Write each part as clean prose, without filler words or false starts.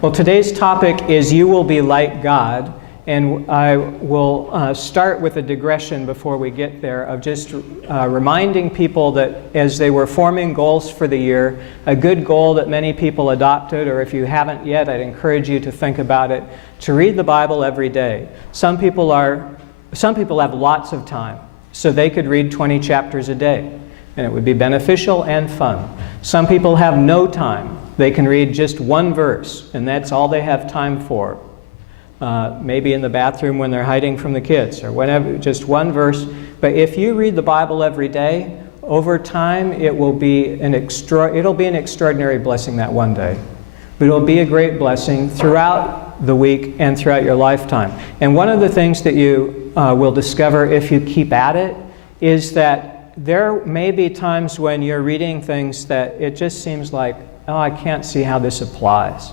Well, today's topic is You Will Be Like God, and I will start with a digression before we get there of just reminding people that as they were forming goals for the year, a good goal that many people adopted, or if you haven't yet, I'd encourage you to think about it, to read the Bible every day. Some people have lots of time, so they could read 20 chapters a day, and it would be beneficial and fun. Some people have no time. They can read just one verse, and that's all they have time for. Maybe in the bathroom when they're hiding from the kids, or whenever, just one verse. But if you read the Bible every day, over time it will be it'll be an extraordinary blessing that one day. But it'll be a great blessing throughout the week and throughout your lifetime. And one of the things that you will discover if you keep at it is that there may be times when you're reading things that it just seems like, oh, I can't see how this applies.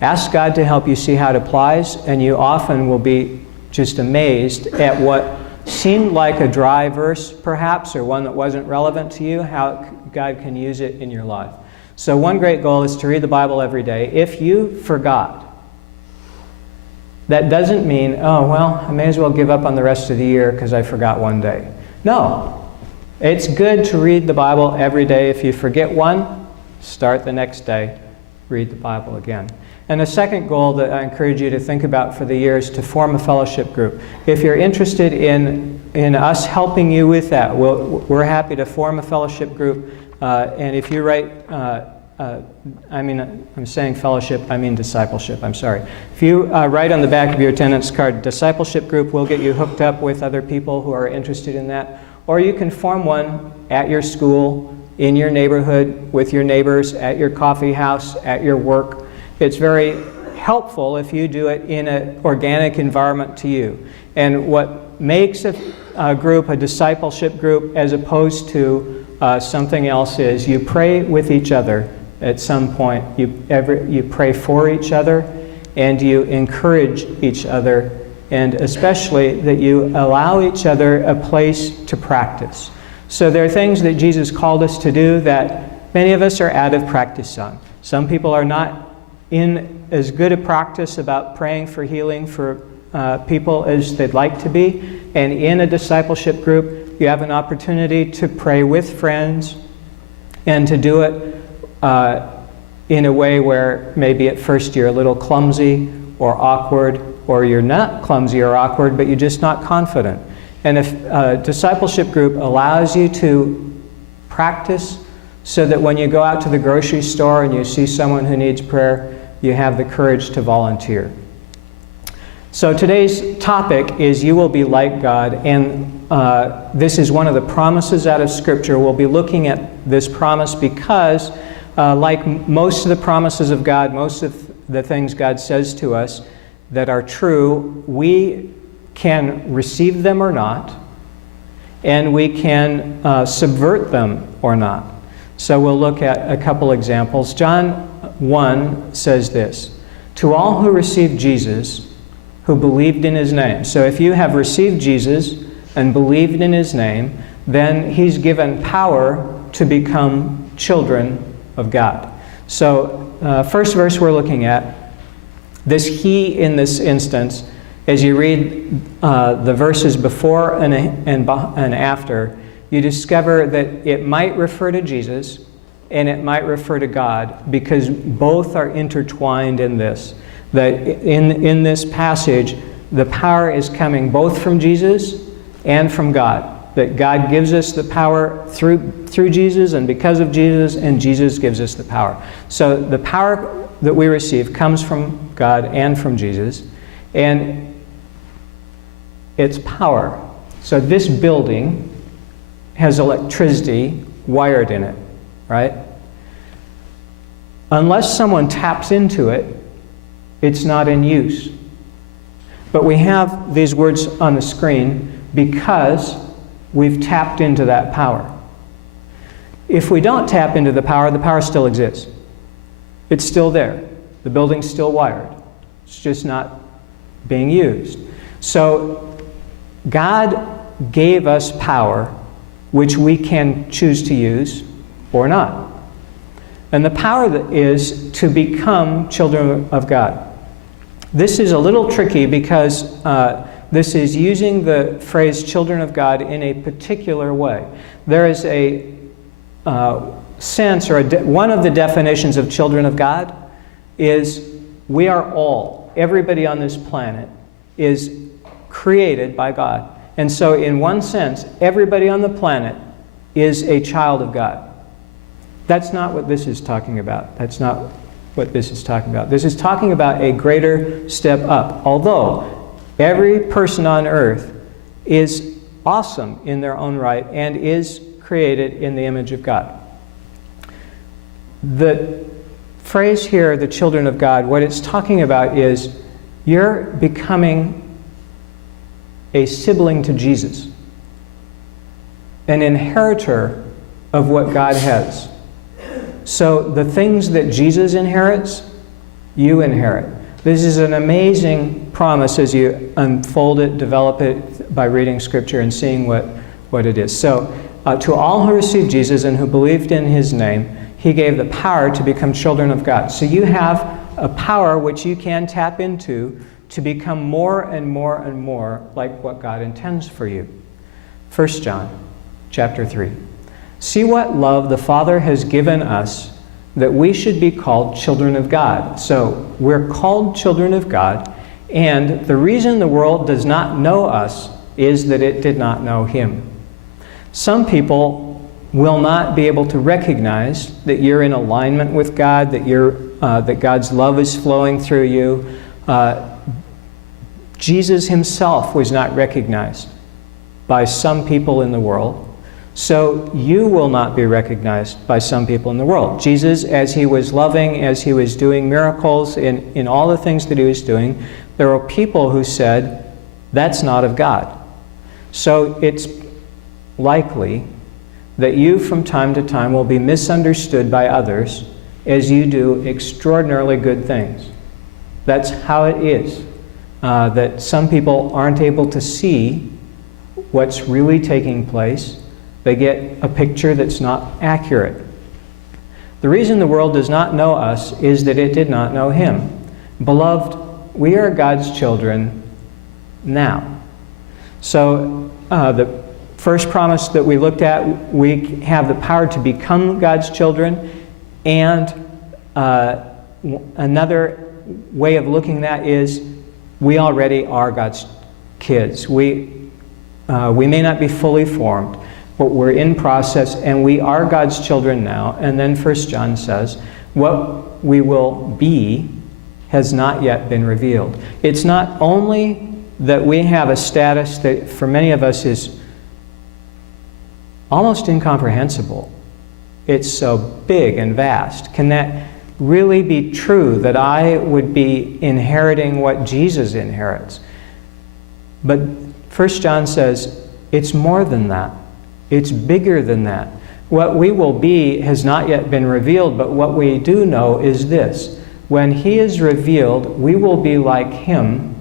Ask God to help you see how it applies, and you often will be just amazed at what seemed like a dry verse, perhaps, or one that wasn't relevant to you, how God can use it in your life. So one great goal is to read the Bible every day. If you forgot, that doesn't mean, oh, well, I may as well give up on the rest of the year because I forgot one day. No. It's good to read the Bible every day. If you forget one, start the next day, read the Bible again. And a second goal that I encourage you to think about for the year is to form a fellowship group. If you're interested in us helping you with that, we're happy to form a fellowship group. And if you write, I'm saying fellowship, I mean discipleship, I'm sorry. If you write on the back of your attendance card, discipleship group, we'll get you hooked up with other people who are interested in that. Or you can form one at your school, in your neighborhood, with your neighbors, at your coffee house, at your work. It's very helpful if you do it in an organic environment to you. And what makes a group a discipleship group as opposed to something else is you pray with each other at some point. You pray for each other, and you encourage each other, and especially that you allow each other a place to practice. So there are things that Jesus called us to do that many of us are out of practice on. Some people are not in as good a practice about praying for healing for people as they'd like to be. And in a discipleship group, you have an opportunity to pray with friends and to do it in a way where maybe at first you're a little clumsy or awkward, or you're not clumsy or awkward, but you're just not confident. And if a discipleship group allows you to practice so that when you go out to the grocery store and you see someone who needs prayer, you have the courage to volunteer. So today's topic is You Will Be Like God, and this is one of the promises out of Scripture. We'll be looking at this promise because, like most of the promises of God, most of the things God says to us that are true, we can receive them or not, and we can subvert them or not. So we'll look at a couple examples. John 1 says this, "To all who received Jesus, who believed in his name." So if you have received Jesus and believed in his name, then he's given power to become children of God. So first verse we're looking at, this he in this instance, as you read the verses before and after, you discover that it might refer to Jesus and it might refer to God, because both are intertwined in this. That in this passage, the power is coming both from Jesus and from God. That God gives us the power through Jesus and because of Jesus, and Jesus gives us the power. So the power that we receive comes from God and from Jesus, and it's power. So this building has electricity wired in it, right? Unless someone taps into it, it's not in use. But we have these words on the screen because we've tapped into that power. If we don't tap into the power still exists. It's still there. The building's still wired. It's just not being used. So God gave us power which we can choose to use or not. And the power that is to become children of God. This is a little tricky because this is using the phrase children of God in a particular way. There is a sense, or one of the definitions of children of God is we are all, everybody on this planet is created by God. And so in one sense, everybody on the planet is a child of God. That's not what this is talking about. That's not what this is talking about. This is talking about a greater step up. Although every person on earth is awesome in their own right and is created in the image of God. The phrase here, the children of God, what it's talking about is you're becoming a sibling to Jesus, an inheritor of what God has. So the things that Jesus inherits, you inherit. This is an amazing promise as you unfold it, develop it by reading Scripture and seeing what it is. So to all who received Jesus and who believed in His name, He gave the power to become children of God. So you have a power which you can tap into to become more and more and more like what God intends for you. 1 John chapter 3. See what love the Father has given us that we should be called children of God. So we're called children of God, and the reason the world does not know us is that it did not know Him. Some people will not be able to recognize that you're in alignment with God, that God's love is flowing through you. Jesus Himself was not recognized by some people in the world. So you will not be recognized by some people in the world. Jesus, as He was loving, as He was doing miracles, in all the things that He was doing, there were people who said, that's not of God. So it's likely that you from time to time will be misunderstood by others as you do extraordinarily good things. That's how it is. That some people aren't able to see what's really taking place. They get a picture that's not accurate. The reason the world does not know us is that it did not know Him. Beloved, we are God's children now. So the first promise that we looked at, we have the power to become God's children, and another way of looking at that is we already are God's kids. We may not be fully formed, but we're in process, and we are God's children now. And then 1 John says, what we will be has not yet been revealed. It's not only that we have a status that for many of us is almost incomprehensible. It's so big and vast. Can that really be true, that I would be inheriting what Jesus inherits? But 1 John says it's more than that. It's bigger than that. What we will be has not yet been revealed, but what we do know is this. When He is revealed, we will be like Him,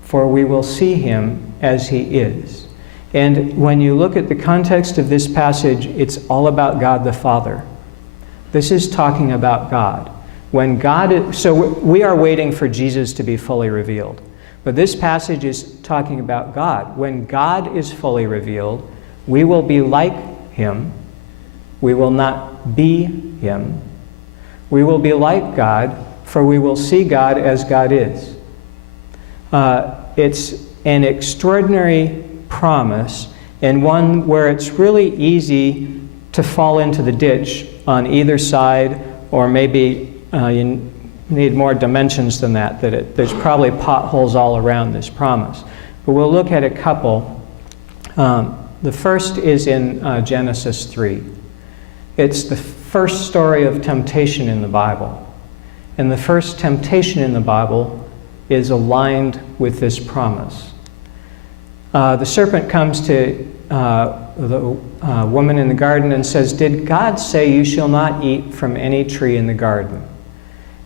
for we will see Him as He is. And when you look at the context of this passage, it's all about God the Father. This is talking about God. When God is, so we are waiting for Jesus to be fully revealed. But this passage is talking about God. When God is fully revealed, we will be like Him. We will not be Him. We will be like God, for we will see God as God is. It's an extraordinary promise, and one where it's really easy to fall into the ditch on either side, or maybe you need more dimensions than that, there's probably potholes all around this promise. But we'll look at a couple. The first is in Genesis 3. It's the first story of temptation in the Bible. And the first temptation in the Bible is aligned with this promise. The serpent comes to the woman in the garden and says, "Did God say you shall not eat from any tree in the garden?"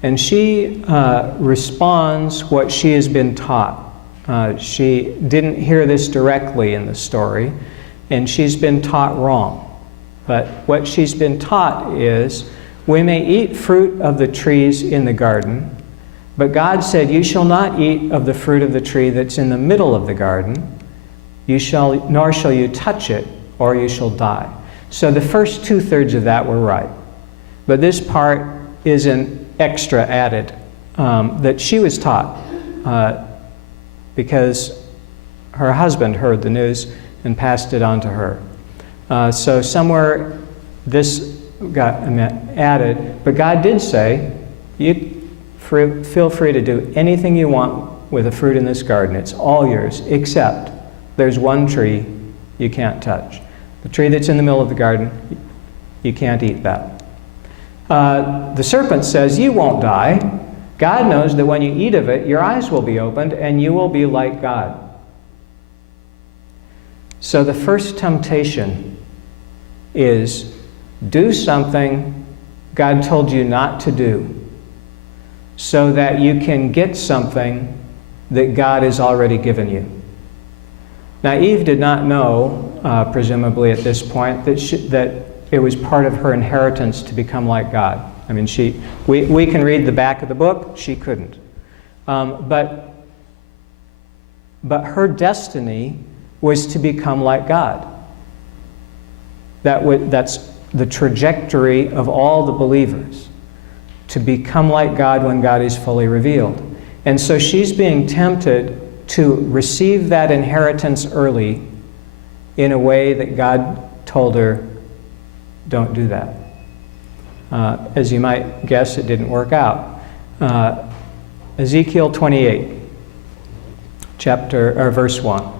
And she responds what she has been taught. She didn't hear this directly in the story, and she's been taught wrong. But what she's been taught is, We may eat fruit of the trees in the garden, but God said, you shall not eat of the fruit of the tree that's in the middle of the garden, nor shall you touch it, or you shall die. So the first 2/3 of that were right. But this part is an extra added that she was taught because her husband heard the news and passed it on to her. So somewhere this got added, but God did say, you feel free to do anything you want with the fruit in this garden. It's all yours, except there's one tree you can't touch. The tree that's in the middle of the garden, you can't eat that. The serpent says, you won't die. God knows that when you eat of it, your eyes will be opened and you will be like God. So the first temptation is do something God told you not to do so that you can get something that God has already given you. Now, Eve did not know, presumably at this point, that it was part of her inheritance to become like God. I mean, we can read the back of the book, she couldn't. But her destiny was to become like God. That's the trajectory of all the believers, to become like God when God is fully revealed. And so she's being tempted to receive that inheritance early in a way that God told her, don't do that. As you might guess, it didn't work out. Ezekiel 28, verse 1.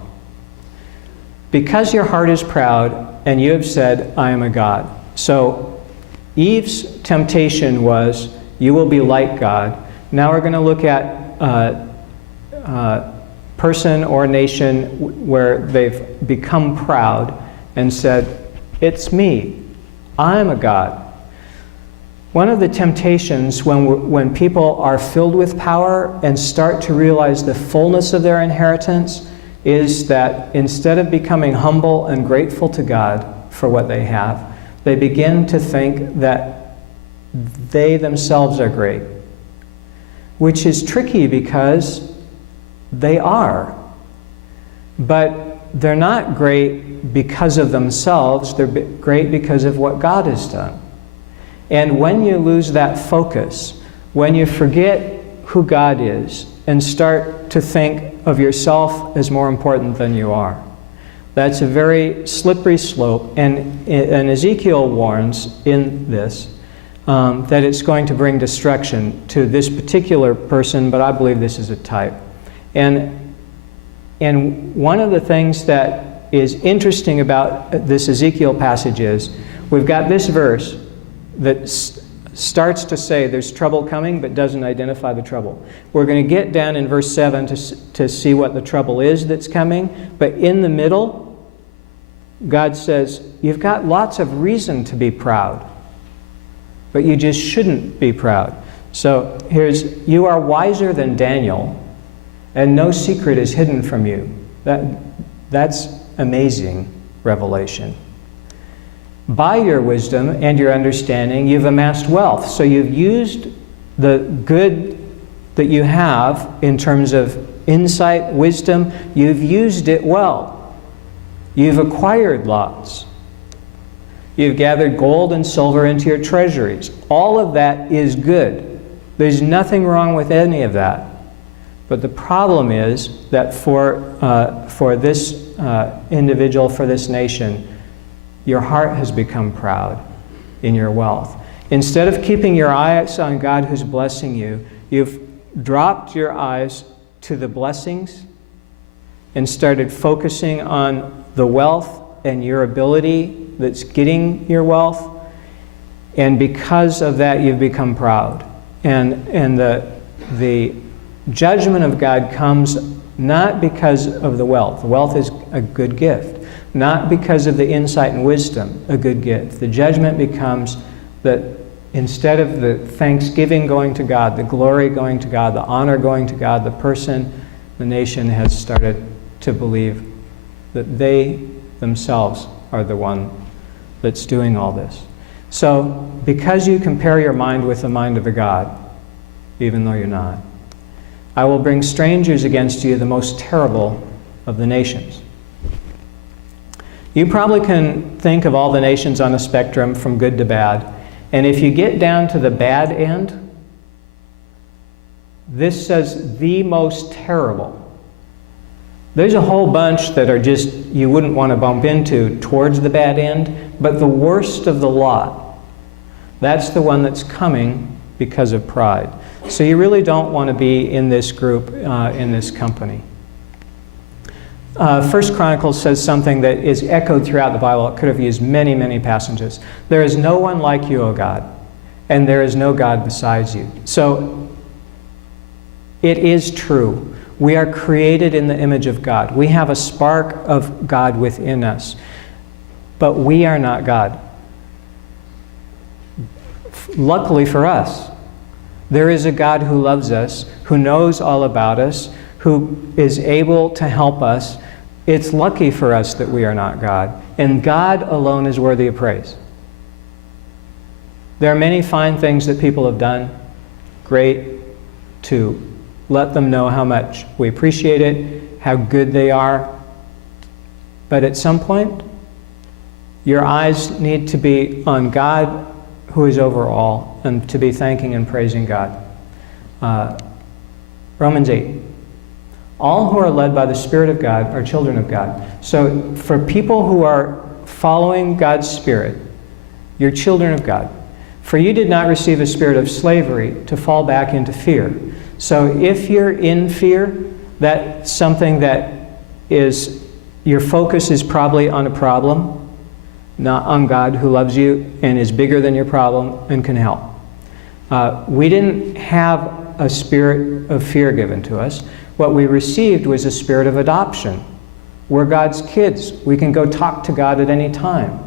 Because your heart is proud, and you have said, I am a God. So Eve's temptation was, you will be like God. Now we're going to look at person or nation where they've become proud and said, it's me, I'm a God. One of the temptations when people are filled with power and start to realize the fullness of their inheritance is that instead of becoming humble and grateful to God for what they have, they begin to think that they themselves are great, which is tricky because they are. But they're not great because of themselves, they're great because of what God has done. And when you lose that focus, when you forget who God is and start to think of yourself as more important than you are, that's a very slippery slope. And Ezekiel warns in this that it's going to bring destruction to this particular person, but I believe this is a type. And one of the things that is interesting about this Ezekiel passage is we've got this verse that starts to say there's trouble coming but doesn't identify the trouble. We're going to get down in verse 7 to see what the trouble is that's coming, but in the middle, God says, you've got lots of reason to be proud, but you just shouldn't be proud. So you are wiser than Daniel, and no secret is hidden from you. That's amazing revelation. By your wisdom and your understanding, you've amassed wealth. So you've used the good that you have in terms of insight, wisdom, you've used it well. You've acquired lots. You've gathered gold and silver into your treasuries. All of that is good. There's nothing wrong with any of that. But the problem is that for this individual, for this nation, your heart has become proud in your wealth. Instead of keeping your eyes on God who's blessing you, you've dropped your eyes to the blessings and started focusing on the wealth and your ability that's getting your wealth. And because of that, you've become proud. And the judgment of God comes not because of the wealth. The wealth is a good gift. Not because of the insight and wisdom, a good gift. The judgment becomes that instead of the thanksgiving going to God, the glory going to God, the honor going to God, the nation has started to believe that they themselves are the one that's doing all this. So, because you compare your mind with the mind of a God, even though you're not, I will bring strangers against you, the most terrible of the nations. You probably can think of all the nations on a spectrum from good to bad, and if you get down to the bad end, this says the most terrible. There's a whole bunch that are just, you wouldn't want to bump into towards the bad end, but the worst of the lot, that's the one that's coming because of pride. So you really don't want to be in this group, in this company. First Chronicles says something that is echoed throughout the Bible. It could have used many, many passages. There is no one like you, O God, and there is no God besides you. So it is true. We are created in the image of God. We have a spark of God within us. But we are not God. Luckily for us, there is a God who loves us, who knows all about us, who is able to help us. It's lucky for us that we are not God. And God alone is worthy of praise. There are many fine things that people have done. Great to let them know how much we appreciate it, how good they are. But at some point, your eyes need to be on God who is over all, and to be thanking and praising God. Romans 8. All who are led by the Spirit of God are children of God. So for people who are following God's Spirit, you're children of God. For you did not receive a spirit of slavery to fall back into fear. So if you're in fear, that's something that is, your focus is probably on a problem, not on God who loves you and is bigger than your problem and can help. We didn't have a spirit of fear given to us. What we received was a spirit of adoption. We're God's kids. We can go talk to God at any time.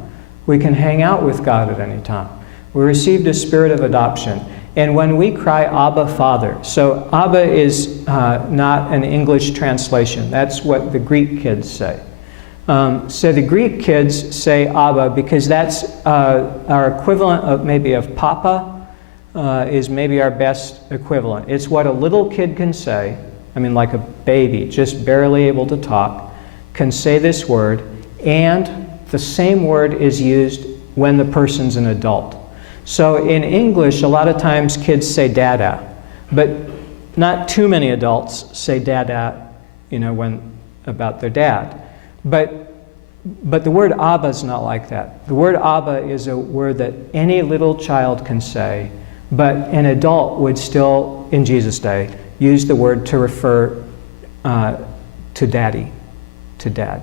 We can hang out with God at any time. We received a spirit of adoption. And when we cry, Abba, Father. So Abba is not an English translation. That's what the Greek kids say. So the Greek kids say Abba because that's our equivalent of maybe of Papa is maybe our best equivalent. It's what a little kid can say. I mean, like a baby, just barely able to talk, can say this word, and the same word is used when the person's an adult. So in English, a lot of times kids say dada, but not too many adults say dada, when about their dad. But the word Abba is not like that. The word Abba is a word that any little child can say, but an adult would still, in Jesus' day, use the word to refer to daddy, to dad.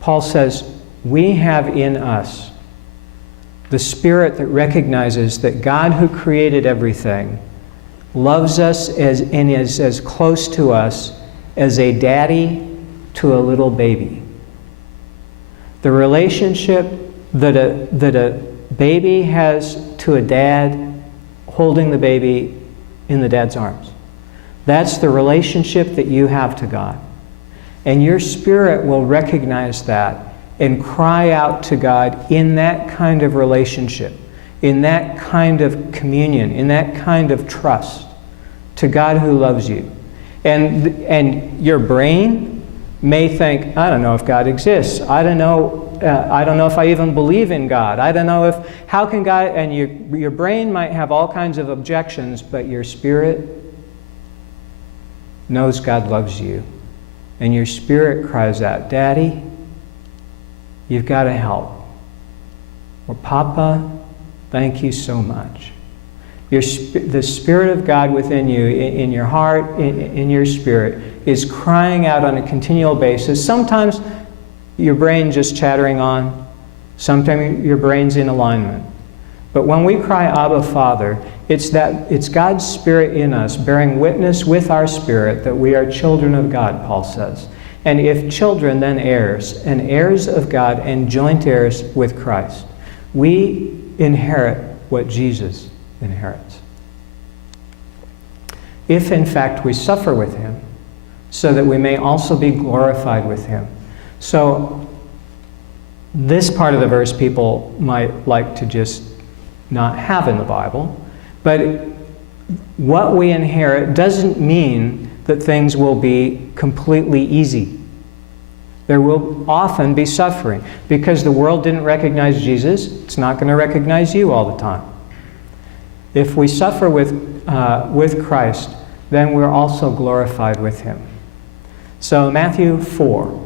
Paul says, we have in us the spirit that recognizes that God who created everything loves us and is as close to us as a daddy to a little baby. The relationship that a baby has to a dad holding the baby in the dad's arms. That's the relationship that you have to God. And your spirit will recognize that and cry out to God in that kind of relationship, in that kind of communion, in that kind of trust to God who loves you. And your brain may think, I don't know if God exists. I don't know if I even believe in God. I don't know how can God, and your brain might have all kinds of objections, but your spirit knows God loves you. And your spirit cries out, Daddy, you've got to help. Or Papa, thank you so much. The Spirit of God within you, in your heart, in your spirit, is crying out on a continual basis. Sometimes your brain just chattering on. Sometimes your brain's in alignment. But when we cry, Abba, Father, it's God's Spirit in us, bearing witness with our spirit that we are children of God, Paul says. And if children, then heirs, and heirs of God and joint heirs with Christ. We inherit what Jesus inherits. If in fact we suffer with him, so that we may also be glorified with him. So This part of the verse people might like to just not have in the Bible, but what we inherit doesn't mean that things will be completely easy. There will often be suffering. Because the world didn't recognize Jesus, it's not going to recognize you all the time. If we suffer with Christ, then we're also glorified with Him. So Matthew 4.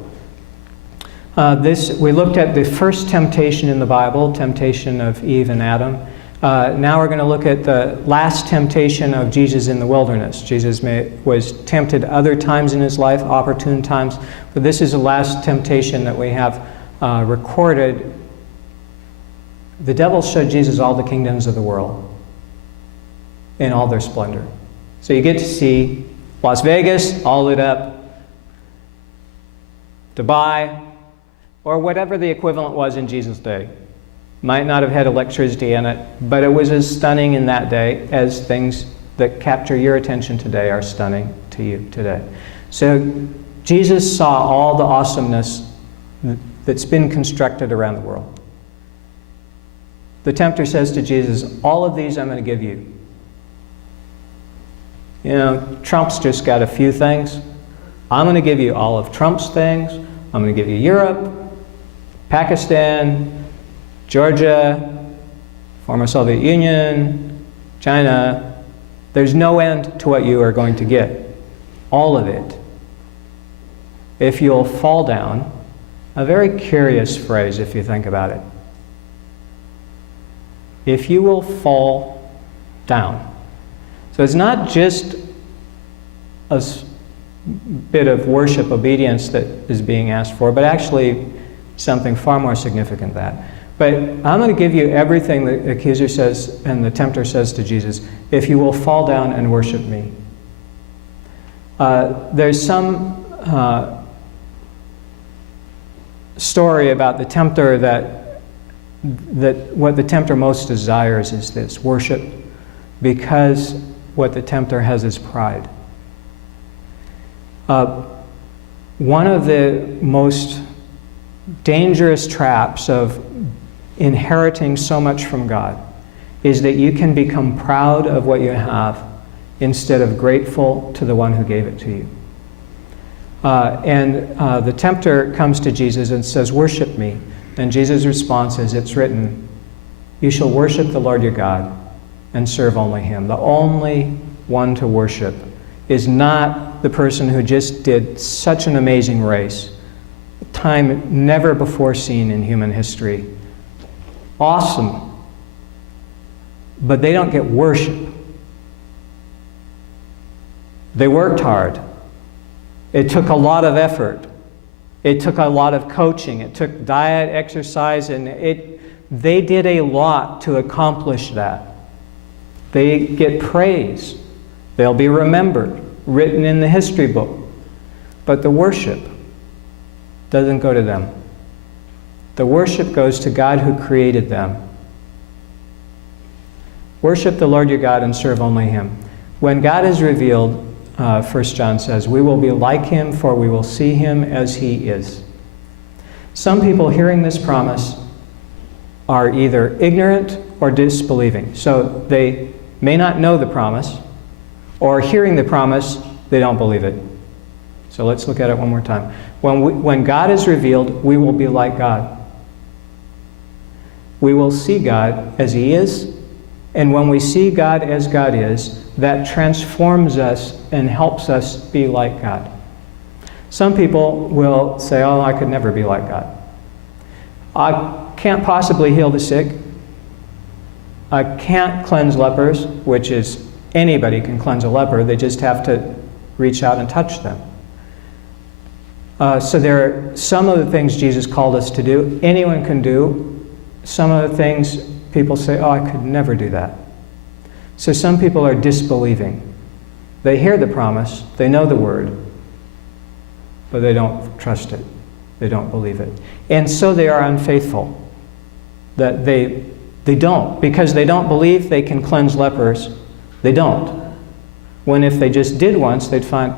We looked at the first temptation in the Bible, temptation of Eve and Adam. Now we're going to look at the last temptation of Jesus in the wilderness. Jesus was tempted other times in his life, opportune times, but this is the last temptation that we have recorded. The devil showed Jesus all the kingdoms of the world in all their splendor. So you get to see Las Vegas all lit up, Dubai, or whatever the equivalent was in Jesus' day. Might not have had electricity in it, but it was as stunning in that day as things that capture your attention today are stunning to you today. So Jesus saw all the awesomeness that's been constructed around the world. The tempter says to Jesus, all of these I'm going to give you. You know, Trump's just got a few things. I'm going to give you all of Trump's things. I'm going to give you Europe, Pakistan, Georgia, former Soviet Union, China. There's no end to what you are going to get. All of it. If you'll fall down, a very curious phrase if you think about it. If you will fall down. So it's not just a bit of worship obedience that is being asked for, but actually something far more significant than that. But I'm going to give you everything the accuser says and the tempter says to Jesus, if you will fall down and worship me. There's some story about the tempter that what the tempter most desires is this, worship, because what the tempter has is pride. One of the most dangerous traps of inheriting so much from God is that you can become proud of what you have instead of grateful to the one who gave it to you. The tempter comes to Jesus and says, worship me. And Jesus' response is, it's written, you shall worship the Lord your God and serve only Him. The only one to worship is not the person who just did such an amazing race, time never before seen in human history. Awesome. But they don't get worship. They worked hard. It took a lot of effort. It took a lot of coaching. It took diet, exercise, and they did a lot to accomplish that. They get praise. They'll be remembered, written in the history book. But the worship doesn't go to them. The worship goes to God who created them. Worship the Lord your God and serve only Him. When God is revealed, 1 John says, we will be like Him, for we will see Him as He is. Some people hearing this promise are either ignorant or disbelieving. So they may not know the promise, or hearing the promise, they don't believe it. So let's look at it one more time. When God is revealed, we will be like God. We will see God as He is, and when we see God as God is, that transforms us and helps us be like God. Some people will say, oh, I could never be like God. I can't possibly heal the sick. I can't cleanse lepers, which is anybody can cleanse a leper. They just have to reach out and touch them. So there are some of the things Jesus called us to do. Anyone can do. Some of the things people say, oh, I could never do that. So some people are disbelieving. They hear the promise, they know the word, but they don't trust it. They don't believe it. And so they are unfaithful. That they don't. Because they don't believe they can cleanse lepers, they don't. When if they just did once, they'd find,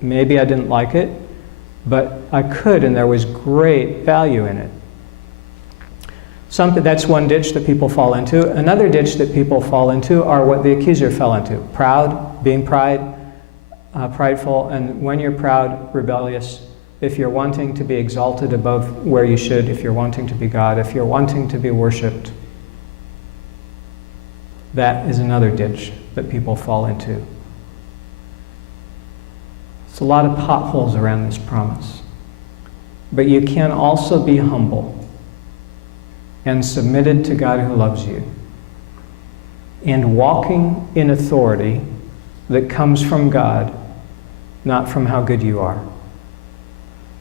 maybe I didn't like it, but I could, and there was great value in it. That's one ditch that people fall into. Another ditch that people fall into are what the accuser fell into. Proud, being prideful, and when you're proud, rebellious. If you're wanting to be exalted above where you should, if you're wanting to be God, if you're wanting to be worshipped, that is another ditch that people fall into. It's a lot of potholes around this promise. But you can also be humble and submitted to God who loves you, and walking in authority that comes from God, not from how good you are.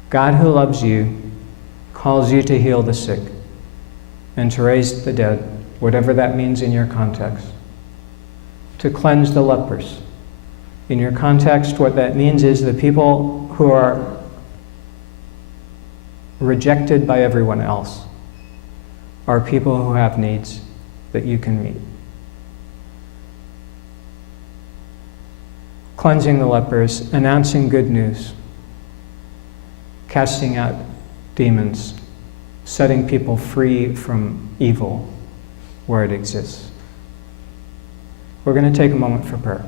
God who loves you calls you to heal the sick and to raise the dead, whatever that means in your context, to cleanse the lepers. In your context, what that means is the people who are rejected by everyone else are people who have needs that you can meet. Cleansing the lepers, announcing good news, casting out demons, setting people free from evil where it exists. We're going to take a moment for prayer.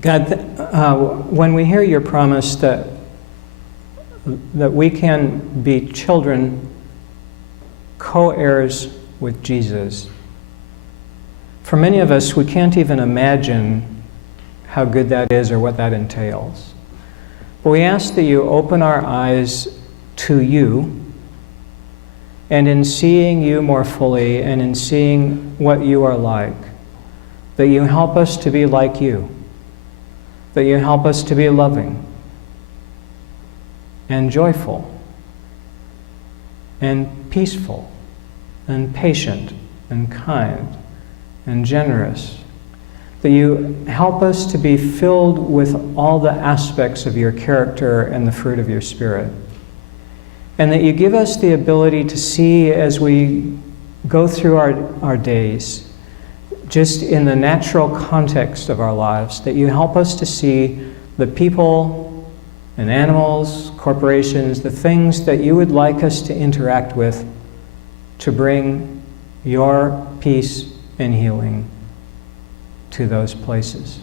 God, when we hear your promise that we can be children, co-heirs with Jesus, for many of us, we can't even imagine how good that is or what that entails. But we ask that you open our eyes to you, and in seeing you more fully and in seeing what you are like, that you help us to be like you, that you help us to be loving and joyful and peaceful and patient and kind and generous, that you help us to be filled with all the aspects of your character and the fruit of your Spirit, and that you give us the ability to see as we go through our days, just in the natural context of our lives, that you help us to see the people and animals, corporations, the things that you would like us to interact with to bring your peace and healing to those places.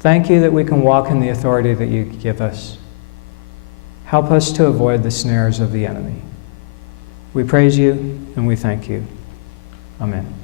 Thank you that we can walk in the authority that you give us. Help us to avoid the snares of the enemy. We praise you and we thank you. Amen.